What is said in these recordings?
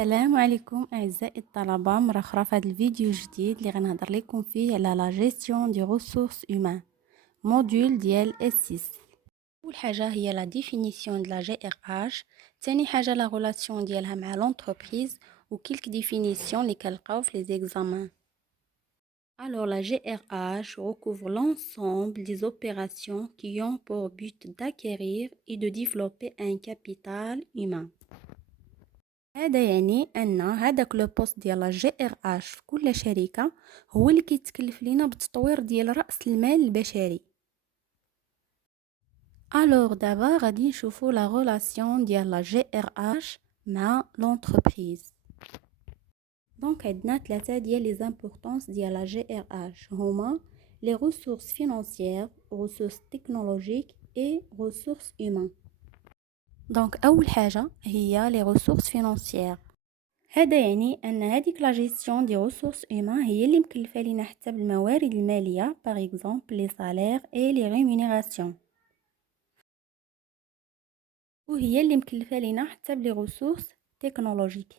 السلام عليكم اعزائي الطلبه، مره اخرى في هذا الفيديو الجديد اللي غنهضر لكم فيه على لا جيستيون دي ريسورس هيومان موديول ديال اس 6. اول حاجه هي لا ديفينيسيون دو لا جي ار اش، ثاني حاجه لا ريلاسيون ديالها مع لونتربريز وكلك ديفينيسيون اللي كنلقاو في لي زيكزامان. Alors, la GRH recouvre l'ensemble des opérations qui ont pour but d'acquérir et de développer un capital humain. هذا يعني ان هذاك لو بوست ديال لا جي ار اش في كل شركه هو اللي كيتكلف لينا بالتطوير ديال راس المال البشري. الوغ دابا غادي نشوفوا لا ريلاسيون ديال لا جي ار اش مع لونتربريز. دونك عندنا ثلاثه ديال لي زامبورطونس ديال لا جي ار اش، هما لي ريسورس فينانسيير، ريسورس تكنولوجيك اي ريسورس هيومان. دونك اول حاجه هي لي ريسورس فينانسيير. هذا يعني ان هذيك لا جيستيون دي ريسورس هيومان هي اللي مكلفه لينا حتى بالموارد الماليه، باغ اكزومبل لي سالير اي لي ريمونيراسيون، وهي اللي مكلفه لينا حتى بلي ريسورس تكنولوجيك.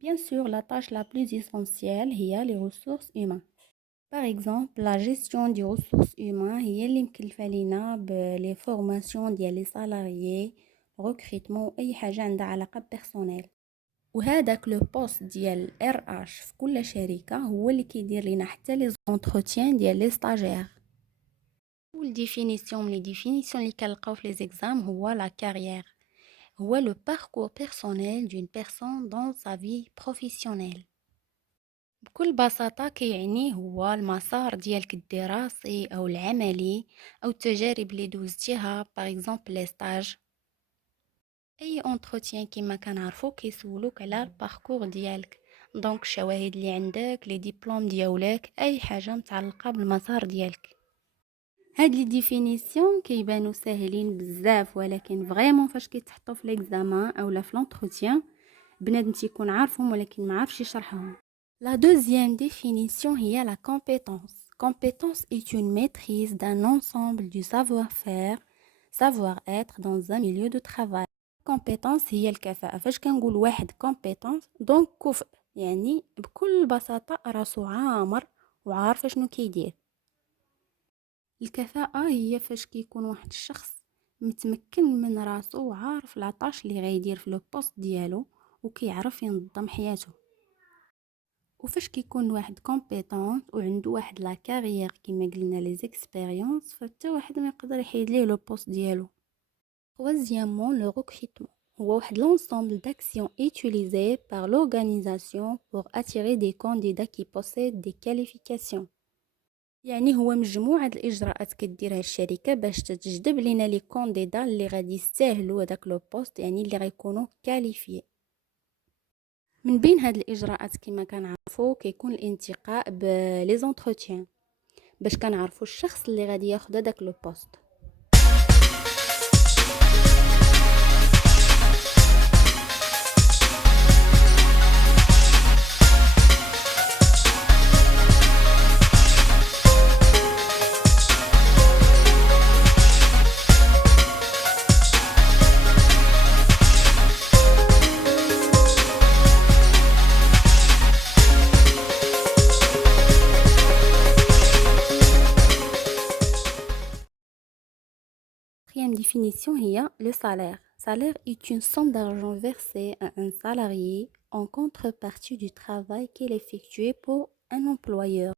بيان سور لا طاش لا بلوز اسونسيال هي لي ريسورس هيومان. باغ اكزومبل لا جيستيون دي ريسورس هيومان هي اللي مكلفه لينا بلي فورماسيون ديال لي سالاريي، ريكروتمون، اي حاجه عندها علاقه بيرسونيل. وهذاك لو بوست ديال ار اش في كل شركه هو اللي كيدير لينا حتى لي زونتروتيان ديال لي ستاجير. والديفينيسيون من لي ديفينيسيون اللي كنلقاو في لي زيكزام هو لا كارير، هو لو باركور بيرسونيل دون بيرسون دون سا في بروفيسيونيل. بكل بساطه كيعني هو المسار ديالك الدراسي او العملي او التجارب اللي دوزتيها، باغ اكزومبل لي ستاج. اي اونتروتيان كيما كنعرفو كيسولوك على الباركور ديالك، دونك الشواهد اللي عندك، لي ديبلوم ديالك، اي حاجه متعلقه بالمسار ديالك. هاد لي ديفينيسيون كيبانو ساهلين بزاف، ولكن فريمون فاش كيتحطوا في ليكزامان اولا في لونتروتيان بنادم تيكون عارفهم ولكن ما عارفش يشرحهم. لا دوزيام ديفينيسيون هي لا كومبيتونس. Compétence est une maîtrise d'un ensemble du savoir-faire, savoir-être dans un milieu de travail. كومبيتونس هي الكفاءة. فاش كنقول واحد كومبيتونس دونك كفء، يعني بكل بساطة راسو عامر وعارف شنو كيدير. الكفاءة هي فاش كيكون واحد الشخص متمكن من راسو وعارف العطاش اللي غيدير في لو بوست ديالو وكيعرف ينظم حياته. وفاش كيكون واحد كومبيتونس وعنده واحد لا كارير كما قلنا لي زيكسبيريونس، فتا واحد ما يقدر يحيد ليه لو بوست ديالو. Troisièmement, le recrutement. هو واحد l'ensemble d'actions utilisées par l'organisation pour attirer des candidats qui possèdent des qualifications. يعني هو مجموعة الإجراءات كديرها الشركة باش تجذب لينا لي كانديدا اللي غادي يستاهلوا هذاك لو بوست، يعني اللي غيكونوا كاليفيي. من بين هاد الإجراءات كما كنعرفوا كيكون الانتقاء بلي زونتروتيان باش كنعرفوا الشخص اللي غادي ياخذ هذاك لو بوست. Quatrième définition هي le salaire. Salaire est une somme d'argent versée à un salarié en contrepartie du travail qu'il effectue pour un employeur.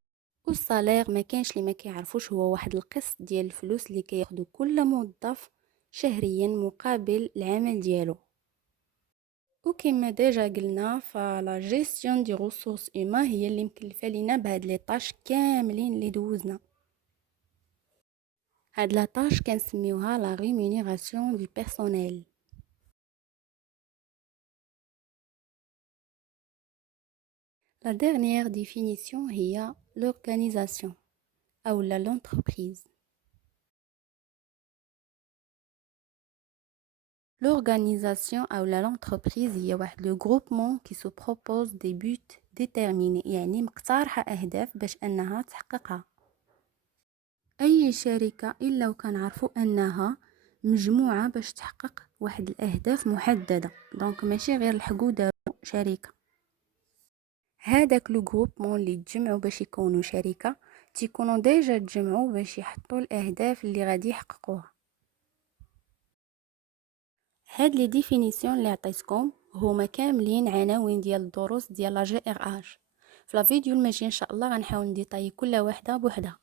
والسالير ما كاينش اللي ما كيعرفوش، هو واحد القسط ديال الفلوس اللي كياخدو كل موظف شهريا مقابل العمل ديالو. وكما ديجا قلنا فلا جيستيون دي ريسورس هيومان هي اللي مكلفه لينا بهاد لي طاش كاملين اللي دوزنا. هاد لا طاش كنسميوها لا ريمونيراسيون دو بيرسونيل. La dernière définition هي l'organisation ou l'entreprise. L'organisation ou l'entreprise هي واحد le groupement qui se propose des buts déterminés، يعني مقترحة أهداف باش أنها تحققها. أي شركة إلا وكان عرفوا أنها مجموعة باش تحقق واحد الأهداف محددة، دونك ماشي غير الحقو دارو شركة. هذاك لو جروبمون اللي تجمعوا باش يكونوا شركة تيكونوا ديجا تجمعوا باش يحطوا الأهداف اللي غادي يحققوها. هاد لي ديفينيسيون اللي عطيتكم هما كاملين عناوين ديال الدروس ديال لا جي ار اش. في الفيديو المجي ان شاء الله غنحاول نديطاي كل واحده بوحدها.